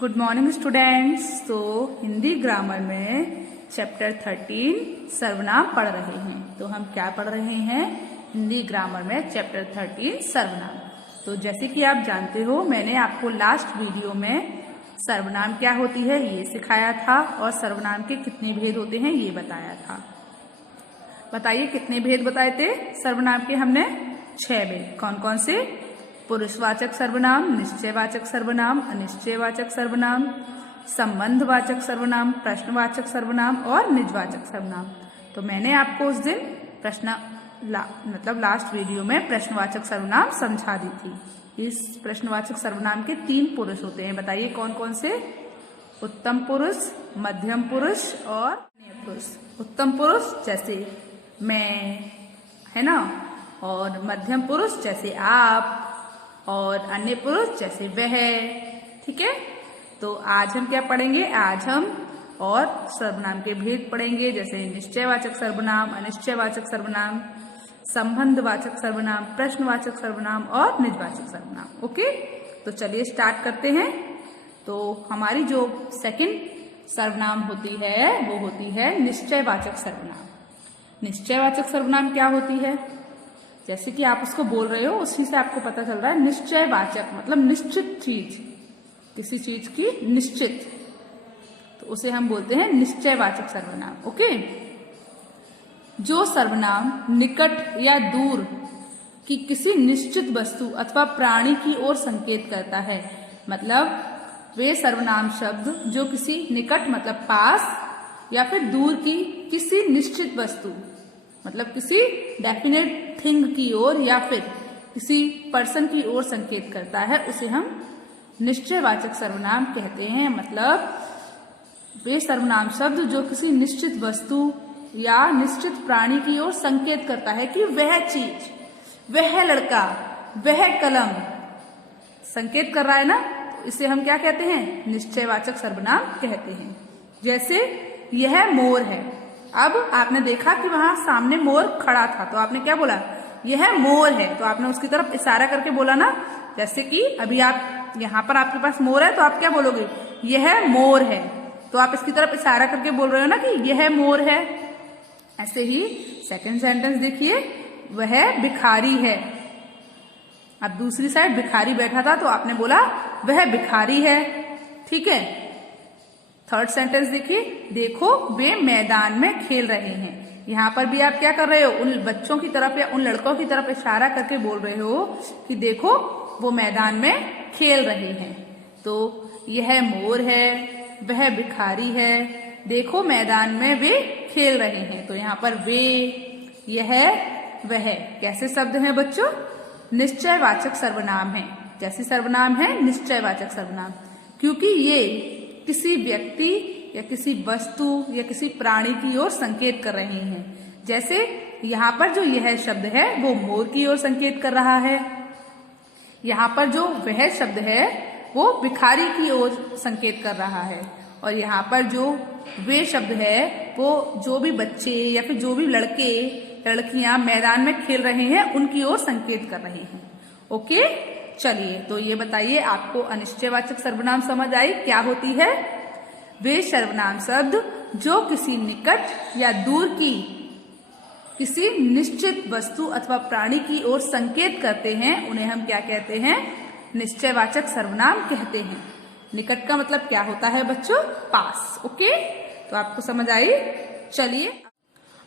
Good morning students. तो Hindi grammar में chapter 13 सर्वनाम पढ़ रहे हैं। तो हम क्या पढ़ रहे हैं? हिंदी ग्रामर में चैप्टर 13 सर्वनाम। तो जैसे कि आप जानते हो, मैंने आपको लास्ट वीडियो में सर्वनाम क्या होती है ये सिखाया था और सर्वनाम के कितने भेद होते हैं ये बताया था। बताइए कितने भेद बताए थे सर्वनाम के? हमने 6 भेद। कौन कौन से? पुरुषवाचक सर्वनाम, निश्चयवाचक सर्वनाम, अनिश्चयवाचक सर्वनाम, संबंधवाचक सर्वनाम, प्रश्नवाचक सर्वनाम और निजवाचक सर्वनाम। तो मैंने आपको उस दिन लास्ट वीडियो में प्रश्नवाचक सर्वनाम समझा दी थी। इस प्रश्नवाचक सर्वनाम के 3 पुरुष होते हैं। बताइए कौन कौन से? उत्तम पुरुष, मध्यम पुरुष और अन्य पुरुष। उत्तम पुरुष जैसे मैं, है ना, और मध्यम पुरुष जैसे आप, और अन्य पुरुष जैसे वह। ठीक है। तो आज हम क्या पढ़ेंगे? आज हम और सर्वनाम के भेद पढ़ेंगे, जैसे निश्चयवाचक सर्वनाम, अनिश्चयवाचक सर्वनाम, संबंधवाचक सर्वनाम, प्रश्नवाचक सर्वनाम और निजवाचक सर्वनाम। ओके, तो चलिए स्टार्ट करते हैं। तो हमारी जो सेकंड सर्वनाम होती है वो होती है निश्चयवाचक सर्वनाम। निश्चयवाचक सर्वनाम क्या होती है? जैसे कि आप उसको बोल रहे हो उसी से आपको पता चल रहा है। निश्चयवाचक मतलब निश्चित चीज, किसी चीज की निश्चित, तो उसे हम बोलते हैं निश्चयवाचक सर्वनाम। ओके। जो सर्वनाम निकट या दूर की किसी निश्चित वस्तु अथवा प्राणी की ओर संकेत करता है, मतलब वे सर्वनाम शब्द जो किसी निकट मतलब पास या फिर दूर की किसी निश्चित वस्तु मतलब किसी डेफिनेट थिंग की ओर या फिर किसी पर्सन की ओर संकेत करता है, उसे हम निश्चयवाचक सर्वनाम कहते हैं। मतलब वे सर्वनाम शब्द जो किसी निश्चित वस्तु या निश्चित प्राणी की ओर संकेत करता है कि वह चीज, वह लड़का, वह कलम संकेत कर रहा है ना, तो इसे हम क्या कहते हैं? निश्चयवाचक सर्वनाम कहते हैं। जैसे यह मोर है। अब आपने देखा कि वहां सामने मोर खड़ा था, तो आपने क्या बोला? यह मोर है। तो आपने उसकी तरफ इशारा करके बोला ना। जैसे कि अभी आप यहाँ पर आपके पास मोर है, तो आप क्या बोलोगे? यह मोर है। तो आप इसकी तरफ इशारा करके बोल रहे हो ना कि यह मोर है। ऐसे ही सेकंड सेंटेंस देखिए, वह भिखारी है। अब दूसरी साइड भिखारी बैठा था, तो आपने बोला वह भिखारी है। ठीक है। थर्ड सेंटेंस देखिए, देखो वे मैदान में खेल रहे हैं। यहाँ पर भी आप क्या कर रहे हो? उन बच्चों की तरफ या उन लड़कों की तरफ इशारा करके बोल रहे हो कि देखो वो मैदान में खेल रहे हैं। तो यह मोर है, वह भिखारी है, देखो मैदान में वे खेल रहे हैं। तो यहाँ पर वे, यह, वह कैसे शब्द हैं बच्चों? निश्चयवाचक सर्वनाम है। कैसे सर्वनाम है? निश्चयवाचक सर्वनाम, क्योंकि ये किसी व्यक्ति या किसी वस्तु या किसी प्राणी की ओर संकेत कर रहे हैं। जैसे यहाँ पर जो यह शब्द है वो मोर की ओर संकेत कर रहा है। यहाँ पर जो वह शब्द है वो भिखारी की ओर संकेत कर रहा है। और यहाँ पर जो वे शब्द है वो जो भी बच्चे या फिर जो भी लड़के लड़कियां मैदान में खेल रहे हैं उनकी ओर संकेत कर रहे हैं। ओके, चलिए तो ये बताइए, आपको अनिश्चयवाचक सर्वनाम समझ आई क्या होती है? वे सर्वनाम शब्द जो किसी निकट या दूर की किसी निश्चित वस्तु अथवा प्राणी की ओर संकेत करते हैं, उन्हें हम क्या कहते हैं? निश्चयवाचक सर्वनाम कहते हैं। निकट का मतलब क्या होता है बच्चों? पास। ओके, तो आपको समझ आई। चलिए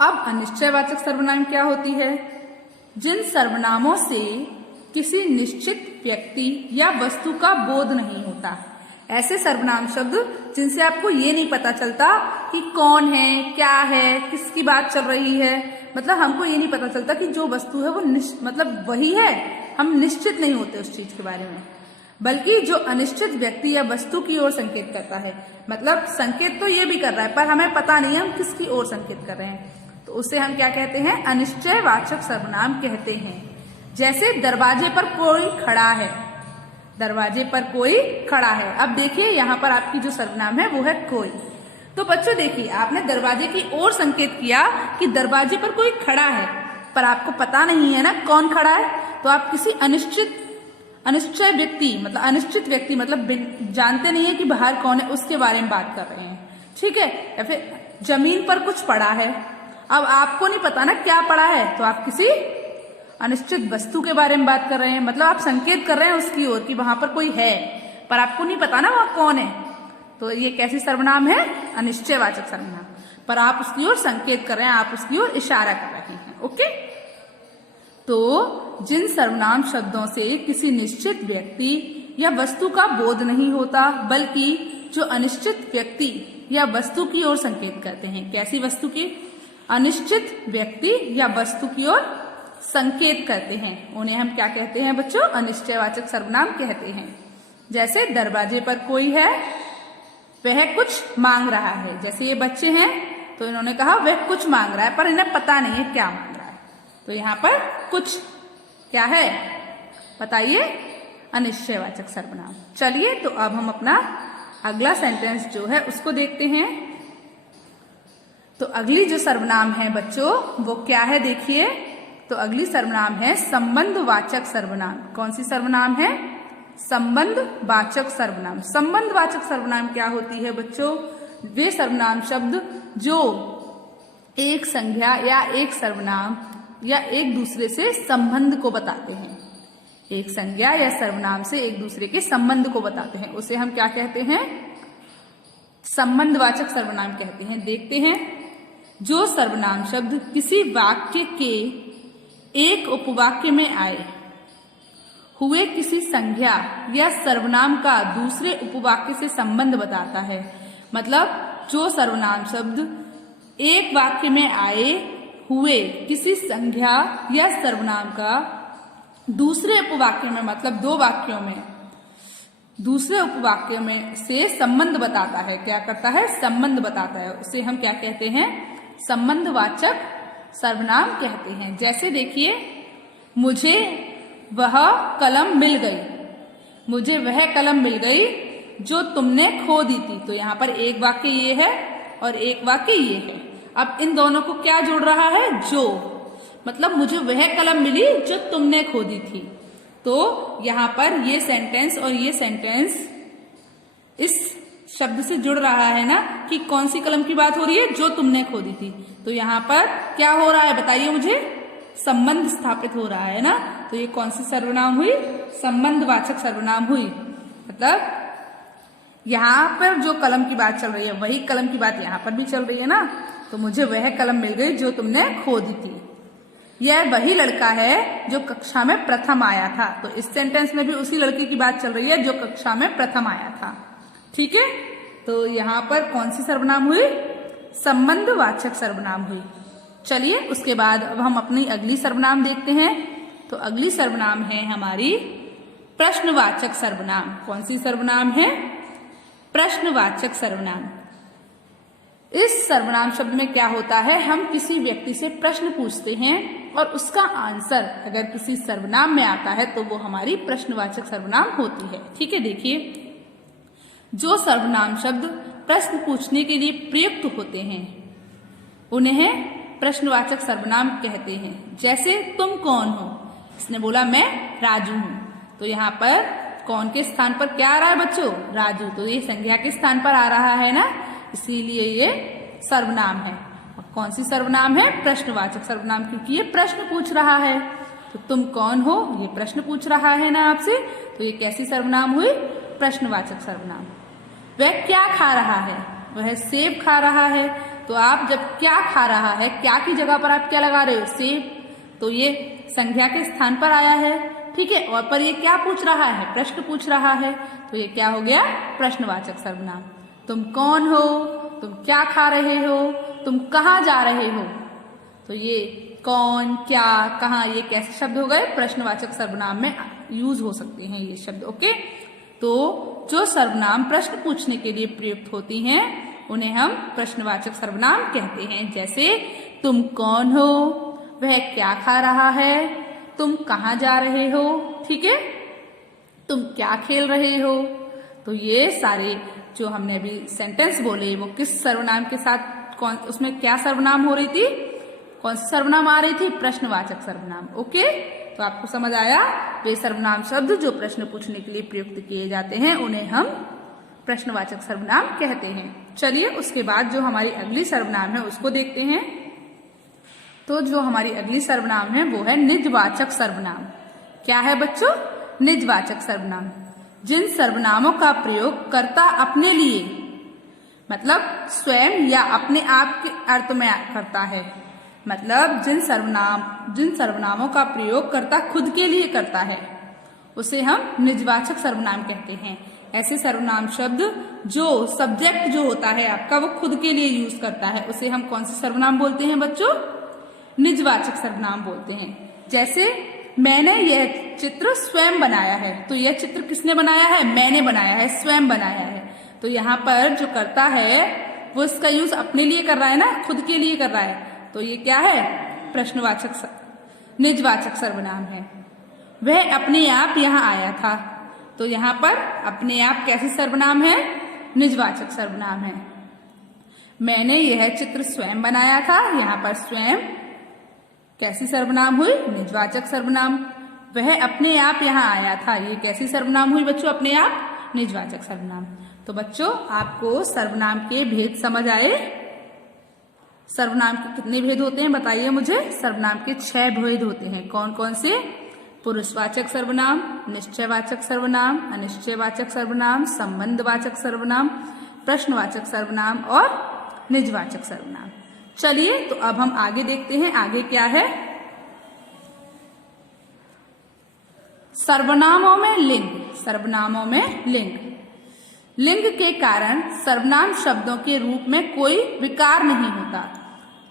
अब अनिश्चयवाचक सर्वनाम क्या होती है? जिन सर्वनामों से किसी निश्चित व्यक्ति या वस्तु का बोध नहीं होता, ऐसे सर्वनाम शब्द जिनसे आपको ये नहीं पता चलता कि कौन है, क्या है, किसकी बात चल रही है। मतलब हमको ये नहीं पता चलता कि जो वस्तु है वो मतलब वही है, हम निश्चित नहीं होते उस चीज के बारे में, बल्कि जो अनिश्चित व्यक्ति या वस्तु की ओर संकेत करता है। मतलब संकेत तो ये भी कर रहा है पर हमें पता नहीं है हम किसकी ओर संकेत कर रहे हैं, तो उसे हम क्या कहते हैं? अनिश्चयवाचक सर्वनाम कहते हैं। जैसे दरवाजे पर कोई खड़ा है। दरवाजे पर कोई खड़ा है। अब देखिए यहाँ पर आपकी जो सर्वनाम है वो है कोई। तो बच्चों देखिए, आपने दरवाजे की ओर संकेत किया कि दरवाजे पर कोई खड़ा है, पर आपको पता नहीं है ना कौन खड़ा है, तो आप किसी अनिश्चित अनिश्चय व्यक्ति मतलब अनिश्चित व्यक्ति मतलब जानते नहीं है कि बाहर कौन है, उसके बारे में बात कर रहे हैं, ठीक है। या फिर जमीन पर कुछ पड़ा है, अब आपको नहीं पता ना क्या पड़ा है, तो आप किसी अनिश्चित वस्तु के बारे में बात कर रहे हैं, मतलब आप संकेत कर रहे हैं उसकी ओर कि वहां पर कोई है, पर आपको नहीं पता ना वह कौन है, तो ये कैसी सर्वनाम है? अनिश्चयवाचक सर्वनाम। पर आप उसकी ओर संकेत कर रहे हैं, आप उसकी ओर इशारा कर रहे हैं, ओके। तो जिन सर्वनाम शब्दों से किसी निश्चित व्यक्ति या वस्तु का बोध नहीं होता, बल्कि जो अनिश्चित व्यक्ति या वस्तु की ओर संकेत करते हैं। कैसी वस्तु की? अनिश्चित व्यक्ति या वस्तु की ओर संकेत करते हैं, उन्हें हम क्या कहते हैं बच्चों? अनिश्चयवाचक सर्वनाम कहते हैं। जैसे दरवाजे पर कोई है, वह कुछ मांग रहा है। जैसे ये बच्चे हैं तो इन्होंने कहा वह कुछ मांग रहा है, पर इन्हें पता नहीं है क्या मांग रहा है, तो यहाँ पर कुछ क्या है बताइए? अनिश्चयवाचक सर्वनाम। चलिए तो अब हम अपना अगला सेंटेंस जो है उसको देखते हैं। तो अगली जो सर्वनाम है बच्चों वो क्या है देखिए, तो अगली सर्वनाम है संबंधवाचक सर्वनाम। कौन सी सर्वनाम है? संबंधवाचक सर्वनाम। संबंधवाचक सर्वनाम क्या होती है बच्चों? वे सर्वनाम शब्द जो एक संज्ञा या एक सर्वनाम या एक दूसरे से संबंध को बताते हैं। एक संज्ञा या सर्वनाम से एक दूसरे के संबंध को बताते हैं, उसे हम क्या कहते हैं? संबंधवाचक सर्वनाम कहते हैं। देखते हैं, जो सर्वनाम शब्द किसी वाक्य के एक उपवाक्य में आए हुए किसी संज्ञा या सर्वनाम का दूसरे उपवाक्य से संबंध बताता है। मतलब जो सर्वनाम शब्द एक वाक्य में आए हुए किसी संज्ञा या सर्वनाम का दूसरे उपवाक्य में, मतलब दो वाक्यों में दूसरे उपवाक्य में से संबंध बताता है। क्या करता है? संबंध बताता है। उसे हम क्या कहते हैं? संबंधवाचक सर्वनाम कहते हैं। जैसे देखिए, मुझे वह कलम मिल गई। मुझे वह कलम मिल गई जो तुमने खो दी थी। तो यहाँ पर एक वाक्य ये है और एक वाक्य ये है। अब इन दोनों को क्या जोड़ रहा है? जो, मतलब मुझे वह कलम मिली जो तुमने खो दी थी। तो यहाँ पर ये सेंटेंस और ये सेंटेंस इस शब्द से जुड़ रहा है ना कि कौन सी कलम की बात हो रही है? जो तुमने खो दी थी। तो यहाँ पर क्या हो रहा है बताइए मुझे? संबंध स्थापित हो रहा है ना। तो ये कौन सी सर्वनाम हुई? संबंधवाचक सर्वनाम हुई। मतलब यहाँ पर जो कलम की बात चल रही है वही कलम की बात यहाँ पर भी चल रही है ना। तो मुझे वह कलम मिल गई जो तुमने खो दी थी। यह वही लड़का है जो कक्षा में प्रथम आया था। तो इस सेंटेंस में भी उसी लड़के की बात चल रही है जो कक्षा में प्रथम आया था। ठीक है, तो यहाँ पर कौन सी सर्वनाम हुई? संबंधवाचक सर्वनाम हुई। चलिए उसके बाद अब हम अपनी अगली सर्वनाम देखते हैं। तो अगली सर्वनाम है हमारी प्रश्नवाचक सर्वनाम। कौन सी सर्वनाम है? प्रश्नवाचक सर्वनाम। इस सर्वनाम शब्द में क्या होता है? हम किसी व्यक्ति से प्रश्न पूछते हैं और उसका आंसर अगर किसी सर्वनाम में आता है तो वो हमारी प्रश्नवाचक सर्वनाम होती है। ठीक है, देखिए, जो सर्वनाम शब्द प्रश्न पूछने के लिए प्रयुक्त होते हैं उन्हें प्रश्नवाचक सर्वनाम कहते हैं। जैसे तुम कौन हो? इसने बोला मैं राजू हूं। तो यहाँ पर कौन के स्थान पर क्या आ रहा है बच्चों? राजू। तो ये संज्ञा के स्थान पर आ रहा है ना, इसीलिए ये सर्वनाम है। और कौन सी सर्वनाम है? प्रश्नवाचक सर्वनाम, क्योंकि ये प्रश्न पूछ रहा है। तो तुम कौन हो? ये प्रश्न पूछ रहा है ना आपसे। तो ये कैसी सर्वनाम हुई? प्रश्नवाचक सर्वनाम। वह क्या खा रहा है? वह सेब खा रहा है। तो आप जब क्या खा रहा है, क्या की जगह पर आप क्या लगा रहे हो? सेब। तो ये संज्ञा के स्थान पर आया है। ठीक है, और पर ये क्या पूछ रहा है? प्रश्न पूछ रहा है। तो ये क्या हो गया? प्रश्नवाचक सर्वनाम। तुम कौन हो? तुम क्या खा रहे हो? तुम कहाँ जा रहे हो? तो ये कौन, क्या, कहाँ, ये कैसे शब्द हो गए? प्रश्नवाचक सर्वनाम में यूज हो सकते हैं ये शब्द। ओके, तो जो सर्वनाम प्रश्न पूछने के लिए प्रयुक्त होती हैं उन्हें हम प्रश्नवाचक सर्वनाम कहते हैं। जैसे तुम कौन हो? वह क्या खा रहा है? तुम कहाँ जा रहे हो? ठीक है, तुम क्या खेल रहे हो? तो ये सारे जो हमने अभी सेंटेंस बोले वो किस सर्वनाम के साथ, कौन, उसमें क्या सर्वनाम हो रही थी? कौन सी सर्वनाम आ रही थी? प्रश्नवाचक सर्वनाम। ओके, तो आपको समझ आया, वे सर्वनाम शब्द जो प्रश्न पूछने के लिए प्रयुक्त किए जाते हैं उन्हें हम प्रश्नवाचक सर्वनाम कहते हैं। चलिए उसके बाद जो हमारी अगली सर्वनाम है उसको देखते हैं। तो जो हमारी अगली सर्वनाम है वो है निजवाचक सर्वनाम। क्या है बच्चों? निजवाचक सर्वनाम। जिन सर्वनामों का प्रयोग कर्ता अपने लिए मतलब स्वयं या अपने आप के अर्थ में करता है, मतलब जिन सर्वनामों का प्रयोग कर्ता खुद के लिए करता है उसे हम निजवाचक सर्वनाम कहते हैं। ऐसे सर्वनाम शब्द जो सब्जेक्ट जो होता है आपका वो खुद के लिए यूज करता है उसे हम कौन से सर्वनाम बोलते हैं बच्चों? निजवाचक सर्वनाम बोलते हैं। जैसे मैंने यह चित्र स्वयं बनाया है, तो यह चित्र किसने बनाया है? मैंने बनाया है, स्वयं बनाया है। तो यहाँ पर जो करता है वो इसका यूज अपने लिए कर रहा है ना, खुद के लिए कर रहा है, तो ये क्या है? प्रश्नवाचक निजवाचक सर्वनाम है। वह अपने आप यहाँ आया था, तो यहाँ पर अपने आप कैसी सर्वनाम है? निजवाचक सर्वनाम है। मैंने यह चित्र स्वयं बनाया था, यहाँ पर स्वयं कैसी सर्वनाम हुई? निजवाचक सर्वनाम। वह अपने आप यहाँ आया था, ये कैसी सर्वनाम हुई बच्चों? अपने आप निजवाचक सर्वनाम। तो बच्चों आपको सर्वनाम के भेद समझ आए? सर्वनाम के कितने भेद होते हैं बताइए मुझे? सर्वनाम के 6 भेद होते हैं। कौन कौन से? पुरुषवाचक सर्वनाम, निश्चयवाचक सर्वनाम, अनिश्चयवाचक सर्वनाम, संबंधवाचक सर्वनाम, प्रश्नवाचक सर्वनाम और निजवाचक सर्वनाम। चलिए तो अब हम आगे देखते हैं, आगे क्या है? सर्वनामों में लिंग। सर्वनामों में लिंग। लिंग के कारण सर्वनाम शब्दों के रूप में कोई विकार नहीं होता।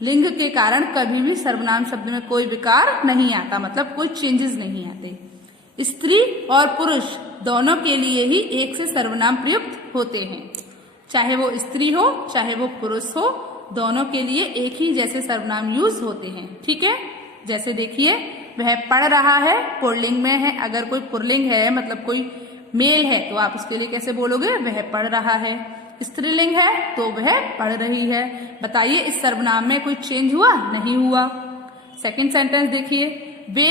लिंग के कारण कभी भी सर्वनाम शब्द में कोई विकार नहीं आता, मतलब कोई चेंजेस नहीं आते। स्त्री और पुरुष दोनों के लिए ही एक से सर्वनाम प्रयुक्त होते हैं, चाहे वो स्त्री हो चाहे वो पुरुष हो, दोनों के लिए एक ही जैसे सर्वनाम यूज होते हैं। ठीक है, जैसे देखिए वह पढ़ रहा है, पुल्लिंग में है। अगर कोई पुल्लिंग है मतलब कोई मेल है तो आप उसके लिए कैसे बोलोगे? वह पढ़ रहा है। स्त्रीलिंग है तो वह पढ़ रही है। बताइए इस सर्वनाम में कोई चेंज हुआ? नहीं हुआ। सेकंड सेंटेंस देखिए, वे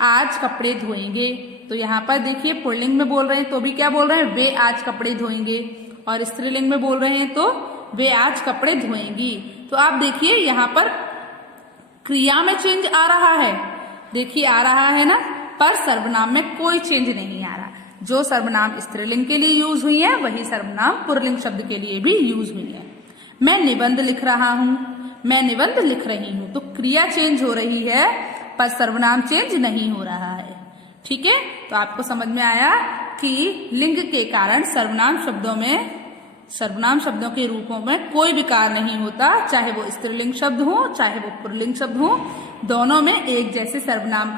आज कपड़े धोएंगे, तो यहाँ पर देखिए पुल्लिंग में बोल रहे हैं तो भी क्या बोल रहे हैं? वे आज कपड़े धोएंगे। और स्त्रीलिंग में बोल रहे हैं तो वे आज कपड़े धोएंगी। तो आप देखिए यहाँ पर क्रिया में चेंज आ रहा है, देखिए आ रहा है ना, पर सर्वनाम में कोई चेंज नहीं आ रहा। जो सर्वनाम स्त्रीलिंग के लिए यूज हुई है वही सर्वनाम पुल्लिंग शब्द के लिए भी यूज हुई है। मैं निबंध लिख रहा हूँ, मैं निबंध लिख रही हूँ, तो क्रिया चेंज हो रही है पर सर्वनाम चेंज नहीं हो रहा है। ठीक है, तो आपको समझ में आया कि लिंग के कारण सर्वनाम शब्दों के रूपों में कोई विकार नहीं होता, चाहे वो स्त्रीलिंग शब्द हो चाहे वो पुल्लिंग शब्द हो, दोनों में एक जैसे सर्वनाम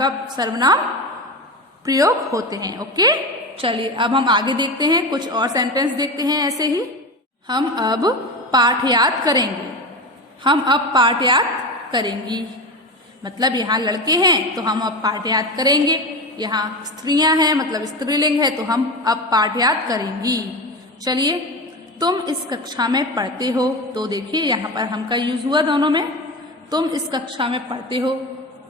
प्रयोग होते हैं। ओके, चलिए अब हम आगे देखते हैं, कुछ और सेंटेंस देखते हैं। ऐसे ही हम अब पाठ याद करेंगे, हम अब पाठ याद करेंगी, मतलब यहाँ लड़के हैं तो हम अब पाठ याद करेंगे। यहाँ स्त्रियां हैं मतलब स्त्रीलिंग है तो हम अब पाठ याद करेंगी। चलिए, तुम इस कक्षा में पढ़ते हो, तो देखिए यहाँ पर हम का यूज हुआ दोनों में। तुम इस कक्षा में पढ़ते हो,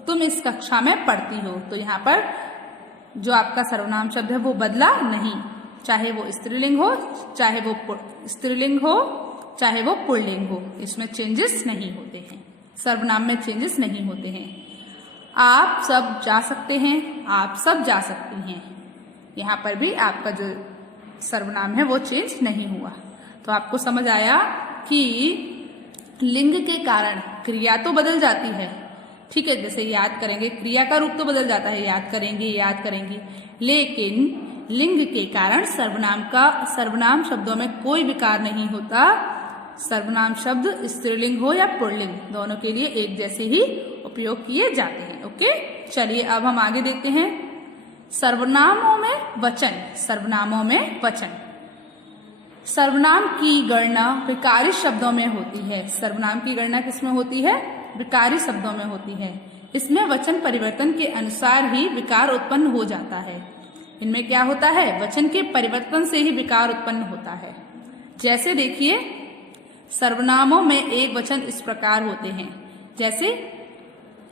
तुम इस कक्षा में पढ़ती हो, तो यहाँ पर जो आपका सर्वनाम शब्द है वो बदला नहीं, चाहे वो स्त्रीलिंग हो चाहे वो पुल्लिंग हो, इसमें चेंजेस नहीं होते हैं, सर्वनाम में चेंजेस नहीं होते हैं। आप सब जा सकते हैं, आप सब जा सकती हैं, यहाँ पर भी आपका जो सर्वनाम है वो चेंज नहीं हुआ। तो आपको समझ आया कि लिंग के कारण क्रिया तो बदल जाती है। ठीक है, जैसे याद करेंगे, क्रिया का रूप तो बदल जाता है, याद करेंगे, लेकिन लिंग के कारण सर्वनाम शब्दों में कोई विकार नहीं होता। सर्वनाम शब्द स्त्रीलिंग हो या पुल्लिंग, दोनों के लिए एक जैसे ही उपयोग किए जाते हैं। ओके, चलिए अब हम आगे देखते हैं। सर्वनामों में वचन। सर्वनाम की गणना विकारी शब्दों में होती है। सर्वनाम की गणना किसमें होती है? विकारी शब्दों में होती है। इसमें वचन परिवर्तन के अनुसार ही विकार उत्पन्न हो जाता है। इनमें क्या होता है? वचन के परिवर्तन से ही विकार उत्पन्न होता है। जैसे देखिए, सर्वनामों में एक वचन इस प्रकार होते हैं, जैसे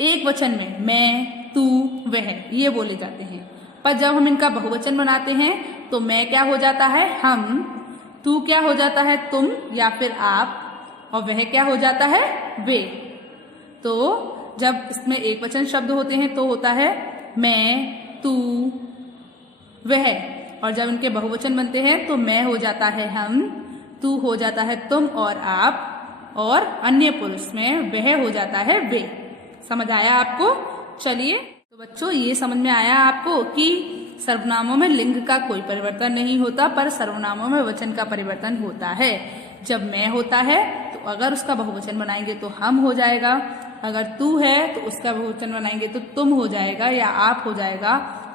एक वचन में मैं, तू, वह, ये बोले जाते हैं। पर जब हम इनका बहुवचन बनाते हैं तो मैं क्या हो जाता है, हम, तू क्या हो जाता है, तुम या फिर आप, और वह क्या हो जाता है, वे। तो जब इसमें एक वचन शब्द होते हैं तो होता है मैं, तू, वह, और जब इनके बहुवचन बनते हैं तो मैं हो जाता है हम, तू हो जाता है तुम और आप, और अन्य पुरुष में वह हो जाता है वे। समझ आया आपको? चलिए, तो बच्चों ये समझ में आया आपको कि सर्वनामों में लिंग का कोई परिवर्तन नहीं होता, पर सर्वनामों में वचन का परिवर्तन होता है। जब मैं होता है तो अगर उसका बहुवचन बनाएंगे तो हम हो जाएगा, अगर तू है तो उसका बहुवचन बनाएंगे तो तुम हो जाएगा या आप हो जाएगा,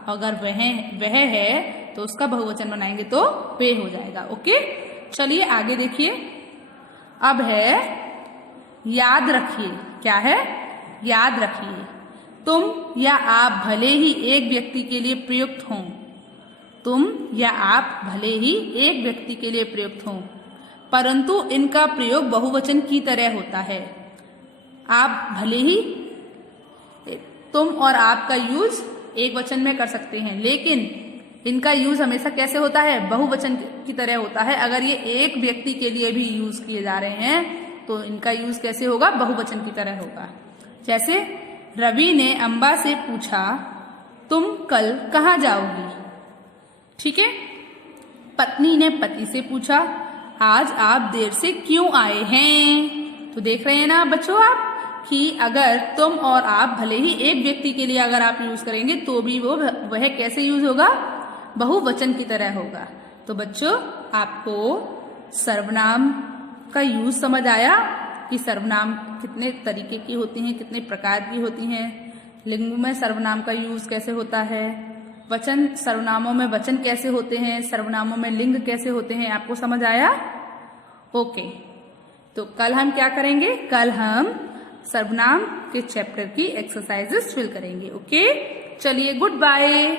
अगर वह है तो उसका बहुवचन बनाएंगे तो वे हो जाएगा। ओके, चलिए आगे देखिए। अब है याद रखिए। क्या है? याद रखिए। तुम या आप भले ही एक व्यक्ति के लिए प्रयुक्त हों, तुम या आप भले ही एक व्यक्ति के लिए प्रयुक्त हों, परंतु इनका प्रयोग बहुवचन की तरह होता है। आप भले ही तुम और आप का यूज एक वचन में कर सकते हैं, लेकिन इनका यूज हमेशा कैसे होता है? बहुवचन की तरह होता है। अगर ये एक व्यक्ति के लिए भी यूज किए जा रहे हैं तो इनका यूज कैसे होगा? बहुवचन की तरह होगा। जैसे रवि ने अम्बा से पूछा, तुम कल कहाँ जाओगी? ठीक है। पत्नी ने पति से पूछा, आज आप देर से क्यों आए हैं? तो देख रहे हैं ना बच्चों आप कि अगर तुम और आप भले ही एक व्यक्ति के लिए अगर आप यूज करेंगे तो भी वह कैसे यूज होगा? बहुवचन की तरह होगा। तो बच्चों आपको सर्वनाम का यूज समझ आया कि सर्वनाम कितने तरीके की होती हैं, कितने प्रकार की होती हैं, लिंग में सर्वनाम का यूज कैसे होता है, वचन सर्वनामों में वचन कैसे होते हैं, सर्वनामों में लिंग कैसे होते हैं, आपको समझ आया? ओके, तो कल हम क्या करेंगे? कल हम सर्वनाम के चैप्टर की एक्सरसाइजेस फिल करेंगे। ओके, चलिए गुड बाय।